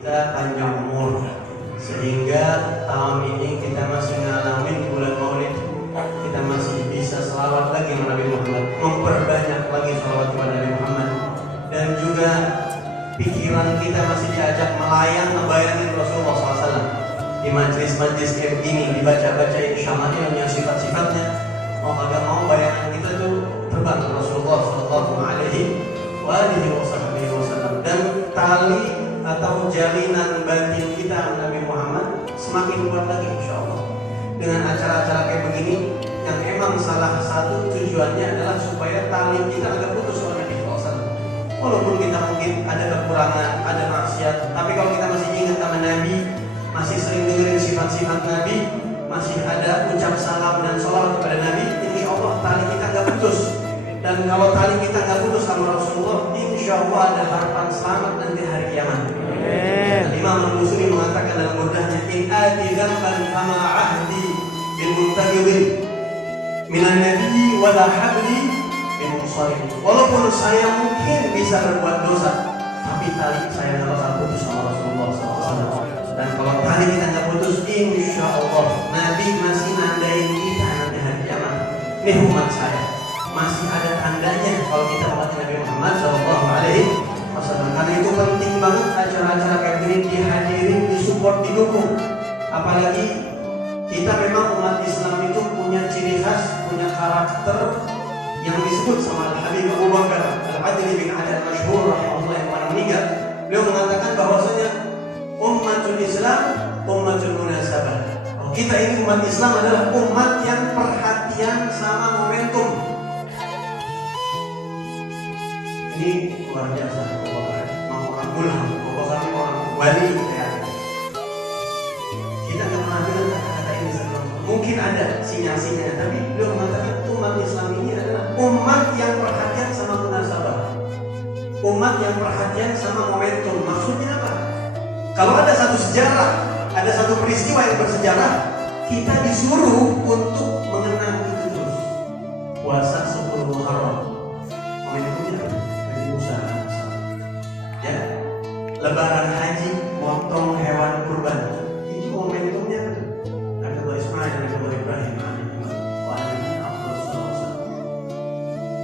kita panjang umur, sehingga tahun ini kita masih ngalamin bulan Maulid, kita masih bisa selawat lagi kepada Nabi Muhammad, memperbanyak lagi selawat kepada Nabi Muhammad, dan juga pikiran kita masih diajak melayang membayangin Rasulullah SAW di majlis-majlis kayak begini, dibaca-bacain syama'ilnya, sifat-sifatnya. Mau kagak mau bayangan kita tuh terbang ke Rasulullah SAW. Dan tali atau jalinan batin kita Nabi Muhammad semakin kuat lagi insya Allah dengan acara-acara kayak begini, yang emang salah satu tujuannya adalah supaya tali kita agak putus sama Nabi SAW. Walaupun kita mungkin ada kekurangan, ada maksiat, tapi kalau kita masih ingat sama Nabi, masih sering dengerin sifat-sifat Nabi, masih ada ucap salam dan sholawat kepada Nabi, insya Allah tali kita agak putus. Dan kalau tali kita nggak putus sama Rasulullah, insya Allah ada harapan selamat nanti hari kiamat. Imam Al-Busiri mengatakan dalam murdahnya, in ati dzamban fama ahdi bil muntaqidin minan nabiyyi wala habli bil munsharif. Walaupun saya mungkin bisa berbuat dosa, tapi tali saya nggak bakal putus sama Rasulullah SAW. Dan kalau tali kita nggak putus, insya Allah Nabi masih nandain kita nanti hari kiamat. Ini umat saya, masih ada tandanya kalau kita umat Nabi Muhammad SAW. Karena itu penting banget acara-acara kayak gini dihadirin, disupport, didukung. Apalagi kita memang umat Islam itu punya ciri khas, punya karakter yang disebut sama Al-Habib Abu Bakar Al-Adli bin Ali Al-Masyhur rahimahullah yang mana meninggal. Beliau mengatakan bahwasanya ummatul Islam ummatul munasabah. Kita ini umat Islam adalah umat yang perhatian sama momentum. Ini luar biasa. Mau orang mulham, orang wali ya. Kita nggak pernah bilang kata-kata ini sebelumnya. Mungkin ada sinyal-sinyalnya, tapi beliau mengatakan umat Islam ini adalah umat yang perhatian sama munasabah, umat yang perhatian sama momentum. Maksudnya apa? Kalau ada satu sejarah, ada satu peristiwa yang bersejarah, kita disuruh untuk mengenang itu terus. Puasa 10 Muharram, momentumnya apa? Ya, Lebaran haji, motong hewan kurban, itu momentumnya ada Nabi Ismail dan Nabi Ibrahim.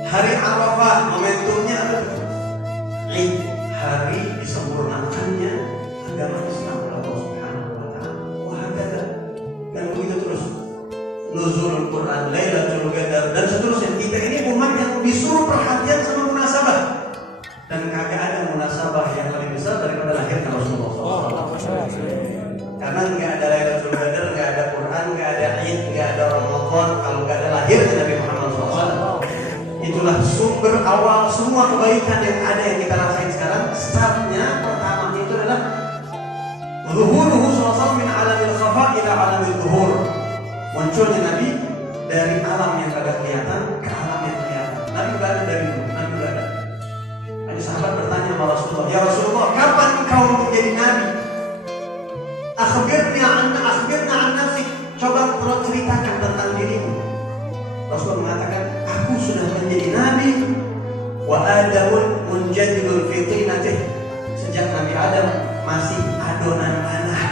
Hari Arafah momentumnya ada Id, hari disempurnakannya agama Islam Allah Subhanahu wa taala. Wahakata, dan begitu terus. Nuzulul Quran, Lailatul Qadar dan seterusnya. Kita ini umat yang disuruh perhatian sama munasabah. Dan kagak ada munasabah yang lebih besar daripada lahirnya Rasulullah SAW. Karena nggak ada Lailatul Qadar, nggak ada Quran, nggak ada Id, nggak ada Ramadan kalau nggak ada lahirnya Nabi Muhammad SAW. Itulah sumber awal semua kebaikan yang ada yang kita rasain sekarang. Startnya pertama itu adalah zuhuruhu SAW min alamil khafa ila alamil zuhur. Munculnya Nabi dari alam yang kagak kelihatan ke alam yang kelihatan. Nabi nggak ada dari dulu, Nabi nggak ada. Sahabat bertanya kepada Rasulullah, ya Rasulullah, kapan engkau menjadi nabi? Akhbirna an nafsik, coba ceritakan tentang dirimu. Rasulullah mengatakan, aku sudah menjadi nabi. Wa Adamun munjadilul fi tinatih, sejak Nabi Adam masih adonan tanah.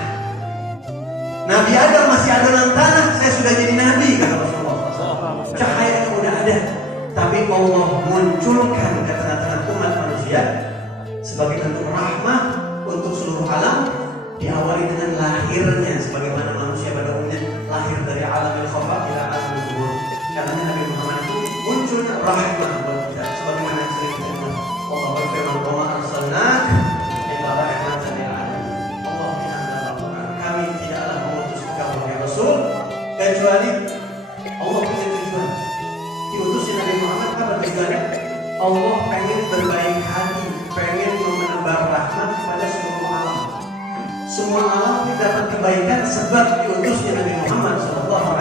Nabi Adam masih adonan tanah, saya sudah jadi nabi, kata Rasulullah. Cahayanya udah ada, tapi Allah munculkan ke tengah-tengah umat manusia sebagai bentuk rahmah untuk seluruh alam, diawali dengan lahirnya sebagaimana manusia pada umumnya lahir dari alamil khafa ila alamil zuhur. Karena Nabi Muhammad itu munculnya rahmah buat kita, sebagaimana yang sering kita bilang, Allah berfirman, "Wa ma arsalnak illa rahmatan lil alamin." Allah Al-Quran, kami tidaklah mengutus engkau wahai Rasul kecuali Allah punya tujuan. Diutusnya Nabi Muhammad apa tujuannya? Allah pengen berbaik hati, pengen menebar rahmat kepada seluruh alam. Semua alam dapat kebaikan sebab diutusnya Nabi Muhammad SAW.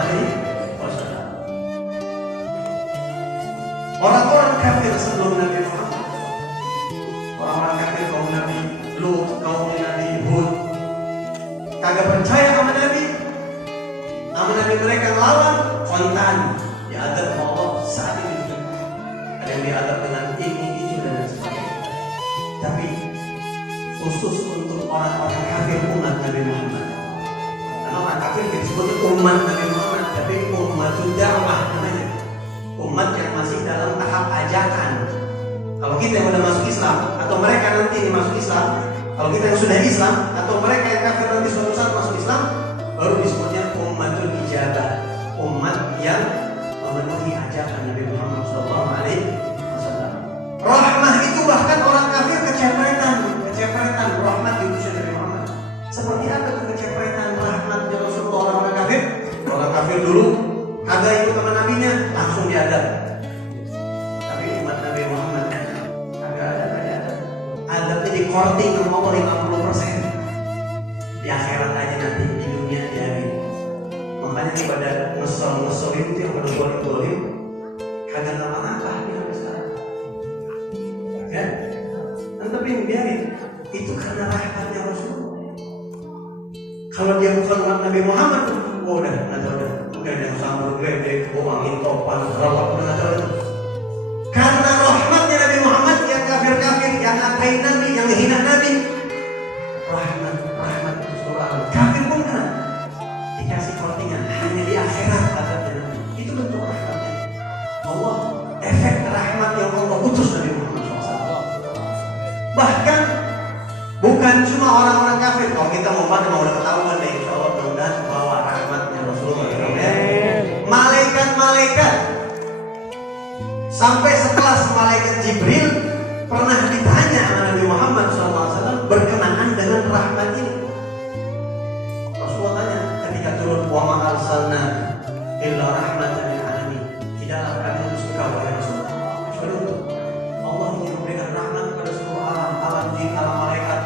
Orang-orang kafir sebelum Nabi Muhammad, orang-orang kafir kaum Nabi Lut, kaum Nabi Hud, kagak percaya sama Nabi. Nabi mereka lawan kontan diadab Allah saat ini juga. Ada yang diadab dengan ini, itu dan sebagainya. Tapi khusus untuk orang-orang kafir umat Nabi Muhammad. Karena orang kafir disebut umat Nabi Muhammad, tapi ummatul dakwah namanya. Umat yang masih dalam tahap ajakan. Kalau kita yang sudah masuk Islam, atau mereka nanti yang masuk Islam, kalau kita yang sudah Islam, atau mereka yang kafir nanti suatu saat masuk Islam, baru disebutnya ummatul ijabah, umat yang memenuhi ajakan Nabi Muhammad SAW. Rahmah itu bahkan orang kafir kecepretan rahmat diutusnya Nabi Muhammad. Seperti apa tuh kecepretan rahmatnya Rasulullah orang kafir? Orang kafir dulu kagak ikut sama nabinya, langsung diadab. Tapi umat Nabi Muhammad kagak ada. Adabnya di korting sama Allah 50%. Di akhirat aja nanti, di dunia diamin. Makanya nih pada ngeselin itu yang pada golim kagak ngapa-ngapa sampai sekarang. Kan? Tapi biarin, itu karena rahmatnya Rasulullah. Kalau dia bukan umat Nabi Muhammad, udah yang sambal gede, angin topan, gerolok, udah. Karena rahmatnya Nabi Muhammad, yang kafir-kafir, yang ngatain Nabi, yang menghina Nabi, rahmat itu surah. Kafir pun kan dikasih kortingan hanya di akhirat adabnya Nabi. Itu bentuk rahmatnya Allah, efek rahmat yang Allah utus Nabi Muhammad SAW. Bahkan bukan cuma orang-orang kafir. Kalau kita mau udah ketahuan deh, insya Allah mudah-mudahan bawa rahmatnya Rasulullah. Malaikat sampai setelah malaikat Jibril pernah ditanya Nabi Muhammad SAW berkenaan dengan rahmat ini. Rasulullah tanya ketika turun, wa ma arsalna illa rahmatan lil alamin. Tidaklah kami utus engkau wahai Rasulullah kecuali untuk Allah ingin memberikan rahmat kepada seluruh alam jin, alam malaikat,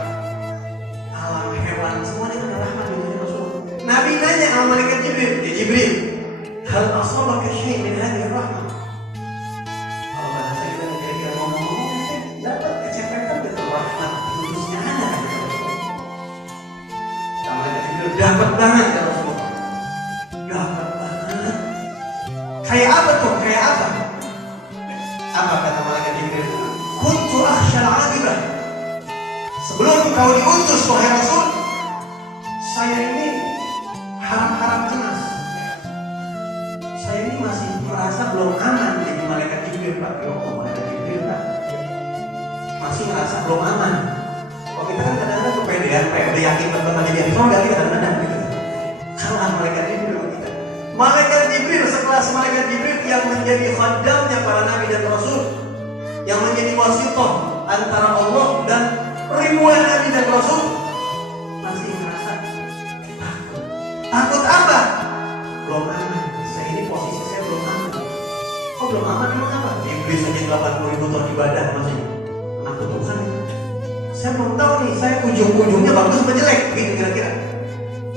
alam hewan, semuanya ada rahmat dari Rasulullah. Nabi nanya sama malaikat Jibril, Jibril, hal asabaka syai' min hadhihi rahmah? Kalau bahasa kita kira-kira ngomong-ngomong dapat kecepetan gitu, rahmat khususnya ada. Sama malaikat Jibril dapat banget ya Rasulullah. Dapat banget. Kayak apa tuh? Kayak apa? Apa kata malaikat Jibril? Kuntu akhsyal 'aqibah. Sebelum kau diutus wahai Rasul, saya ini harap-harap cemas. Saya ini masih merasa belum aman jadi malaikat Jibril, Pak. Malaikat Jibril, Pak. Masih merasa belum aman. Kalau kita kan kadang-kadang kepedean, udah yakin bakal jadi ahli surga, kita kadang-kadang gitu. Kalah malaikat Jibril sama kita. Malaikat Jibril sekelas malaikat Jibril yang menjadi khaddamnya para nabi dan rasul, yang menjadi wasithah antara Allah dan ribuan nabi dan rasul, masih merasa takut. Takut apa? Belum aman. Posisi saya belum aman. Kok belum aman emang apa? Iblis saja 80.000 tahun ibadah masih menakut Tuhan. Saya belum tahu nih, saya ujung-ujungnya bagus atau jelek, gitu kira-kira.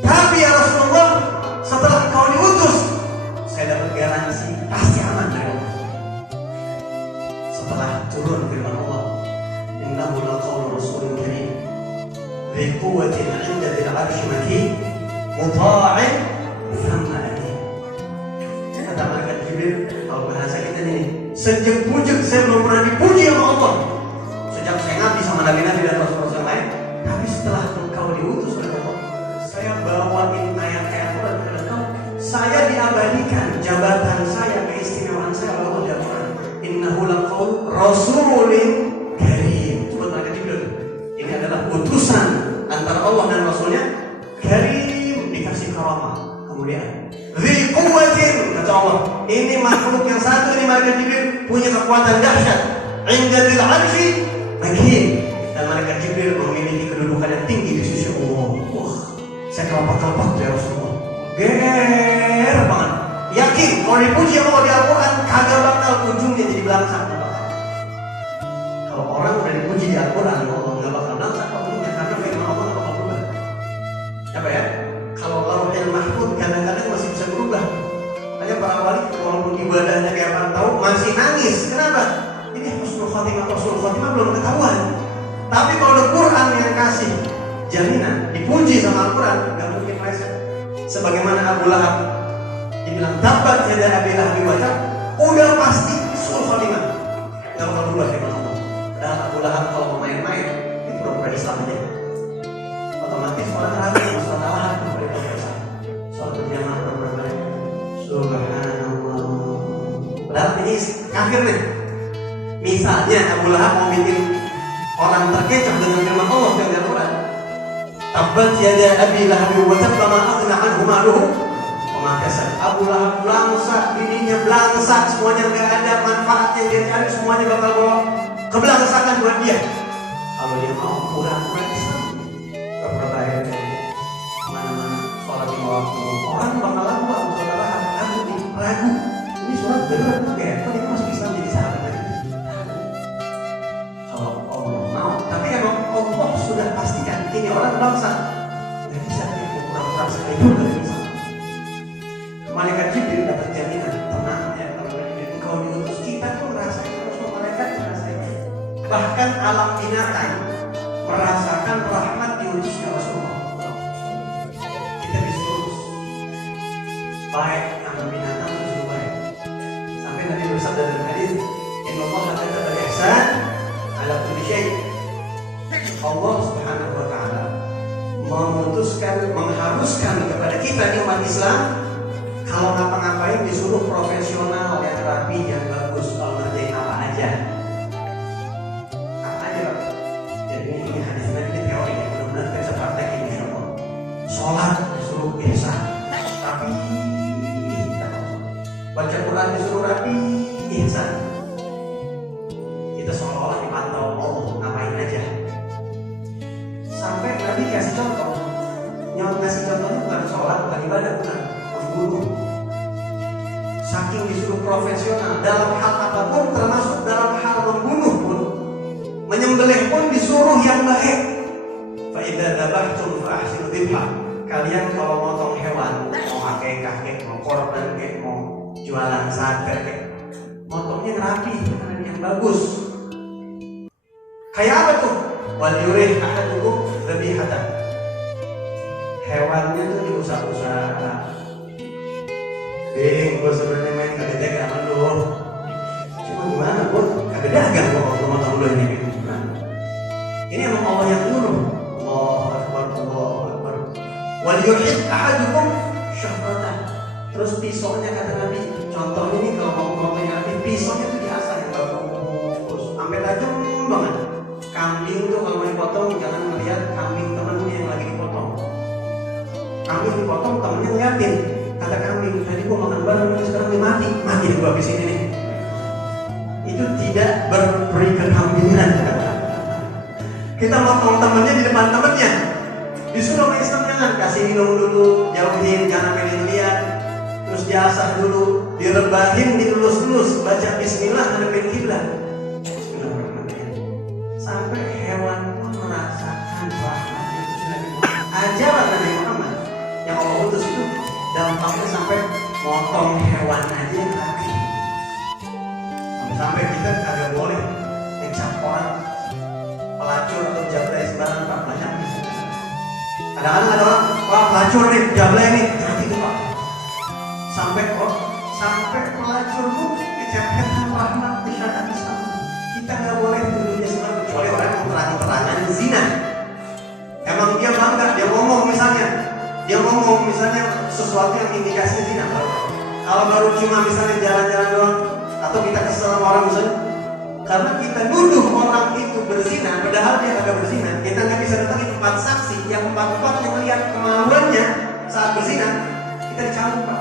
Tapi ya Rasulullah, setelah kau diutus, saya dapat garansi pasti aman dari Allah. Setelah turun firman Allah, innahu laqawlu rasulun karim dzi quwwatin 'inda dzil 'arsy makin muta'in thumma amin. Kata malaikat Jibril, kalau bahasa kita nih, sejak-pujak saya belum pernah dipuji sama Allah sejak saya ngaji sama nabi-nabi dan rasul-rasul yang lain. Tapi setelah engkau diutus oleh Allah, saya bawain ayat-ayat Quran kepada engkau. Saya diabadikan jabatan saya, keistimewaan saya oleh Allah di Al-Quran. Innahu laqawlu rasulin karim. Coba malaikat Jibril, ini adalah utusan antara Allah dan Rasulnya, karim, dikasih karamah, kemuliaan. Dzi quwwatin, kata Allah, ini makhluk yang satu ini malaikat Jibril punya kekuatan dahsyat. 'Inda dzil 'arsy makin, dan malaikat Jibril memiliki kedudukan yang tinggi di sisi Allah. Wah, saya kelopak-kelopak ya Rasulullah. Ger banget. Yakin kalau dipuji Allah di Al-Quran kagak bakal ujungnya jadi belangsak. Kalau orang udah dipuji di Al-Quran, Allah nggak bakal belangsak ujungnya karena firman Allah nggak bakal berubah. Apa ya? Kalau Lauhul Mahfuz kadang-kadang masih bisa berubah. Hanya para wali walaupun ibadahnya kayak apa tahu masih nangis. Kenapa? Ini husnul khotimah belum ketahuan. Tapi kalau ada Quran yang kasih jaminan, dipuji sama Al-Quran, nggak mungkin meleset. Sebagaimana Abu Lahab dibilang tabbat yada abi lahab wa tab, udah pasti husnul khotimah, nggak bakal berubah firman Allah. Dan Abu Lahab kalau mau main-main itu pura-pura Islam aja. kafir nih. Misalnya Abu Lahab mau bikin orang terkecoh dengan firman Allah yang Al-Quran. Tabbat yada abi lahab wa tabba ma aghna anhu maluhu wa ma kasab. Abu Lahab belangsak, dirinya belangsak, semuanya enggak ada manfaat yang dia cari, semuanya bakal bawa kebelangsakan buat dia. Kalau dia mau pura-pura Islam, pura-pura baik, mana-mana sholat lima waktu, orang bakal lagu ragu. Ini sholat bener enggak? Kok dia masuk Islam jadi sahabat lagi? Kalau Allah mau, tapi emang Allah sudah pastikan ini orang bangsa nggak bisa dia pura-pura sekalipun dari Islam. Malaikat Jibril dapat jaminan tenang ya, kalau engkau diutus, kita tuh merasakan, Rasul malaikat merasakan. Bahkan alam binatang merasakan rahmat diutusnya Rasulullah. Kita disuruh baik sama binatang disuruh baik. Sampai Nabi bersabda dalam hadis, Innallaha kataba al-ihsan ala kulli syai'. Allah Subhanahu wa taala memutuskan, mengharuskan kepada kita di umat Islam, kalau ngapa-ngapain disuruh profesional yang rapi, yang bagus. Kalau ngerjain apa aja, apa aja Pak. Jadi ini hadis Nabi, ini teori ya, benar-benar kita bisa praktekin insyaallah. Sholat disuruh ihsan, rapi. Baca Quran disuruh rapi, ihsan. Kita seolah-olah dipantau Allah, ngapain aja. Sampai Nabi kasih contoh, yang ngasih contohnya bukan sholat, bukan ibadah, bukan membunuh. Saking disuruh profesional dalam hal apapun, termasuk dalam hal membunuh pun, menyembelih pun disuruh yang baik. Fa idza dzabhtum fa ahsinu dzibha. Kalian kalau motong hewan, mau akikah kek, mau korban kek, mau jualan sate kek, motongnya rapi, yang bagus. Kayak apa tuh? Wal yurih ahadukum dzabihatan. Hewannya tuh diusap-usap. Gue sebenarnya main kagak dagang lu. Cuma gimana gue kagak dagang gue kalau motong lu ini. Ini emang Allah yang nyuruh. Allahu Akbar, Allahu Akbar. Wal yuhid ahadukum syahratah. Terus pisaunya kata Nabi, contohnya ini kalau mau motong Nabi, pisaunya tuh diasah yang bagus, sampai tajam banget. Kambing tuh kalau mau dipotong jangan melihat kambing temennya yang lagi dipotong. Kambing dipotong temennya ngeliatin. Kata kambing, tadi gua makan bareng, sekarang dia mati nih gua habis ini nih. Itu tidak berperi kekambingan. Kita motong temennya di depan temennya. Disuruh sama Islam jangan kasih minum dulu, jauhin, jangan sampai dilihat. Terus diasah dulu, direbahin, dilulus-lulus, baca bismillah, ngadepin kiblat. Sampai hewan pun merasakan rahmat itu Nabi Muhammad. Ajaran Nabi Muhammad yang Allah utus itu dampaknya sampai motong hewan aja yang rapi. Sampai kita kagak boleh ngecap orang pelacur atau jablay sembarangan Pak, banyak bisa. Kadang-kadang ada orang, wah pelacur nih, jablay nih, nanti itu Pak. Sampai pelacur pun dicepetkan rahmat di syariat Islam. Kita nggak boleh dulunya semua kecuali orang yang terang-terangan zina. Emang dia bangga, dia ngomong misalnya sesuatu yang indikasi zina. Kalau baru cuma misalnya jalan-jalan doang, atau kita kesel sama orang misalnya, karena kita nuduh orang itu berzina, padahal dia agak berzina, kita nggak bisa datangin 4 saksi yang 4-4 yang melihat kemaluannya saat berzina, kita dicambuk Pak.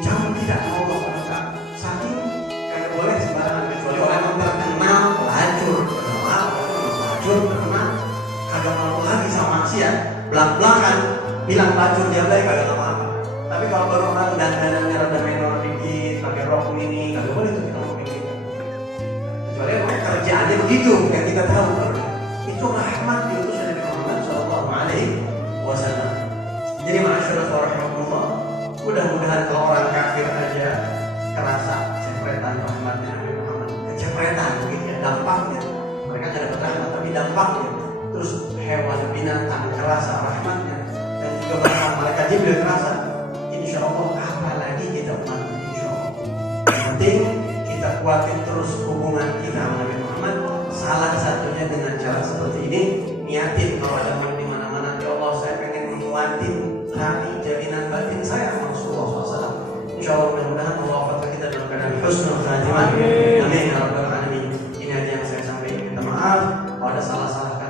Dicambuk tidak mau Pak. Saking nggak boleh sembarangan kecuali orang yang terkenal pelacur, terkenal, kagak mau lagi sama maksiat, belak-belakan, bilang pelacur jablay kagak apa-apa. Tapi kalau baru orang dandanannya rada menor dikit, pakai rok mini, kagak boleh tuh kita ngomongin gitu. Kecuali emang kerjaannya begitu, yang kita tahu. Itu rahmat diutus Nabi Muhammad SAW. Jadi masyaallah warahmatullah. Mudah-mudahan kalau orang kafir aja kerasa cepretan rahmatnya Nabi Muhammad, kecepretan begitu ya, dampaknya. Mereka nggak dapat rahmat, tapi dampaknya. Terus hewan binatang kerasa rahmatnya, dan juga bahkan malaikat Jibril kerasa. Insya Allah apalagi kita umat, insya Allah. Yang penting kita kuatin terus hubungan kita sama Nabi Muhammad. Salah satunya dengan cara seperti ini. Niatin kalau ada di mana-mana, ya Allah saya pengen menguatin tali jalinan batin saya sama Rasulullah SAW. Insya Allah mudah-mudahan Allah wafatkan kita dalam keadaan husnul khatimah. pada salah-salah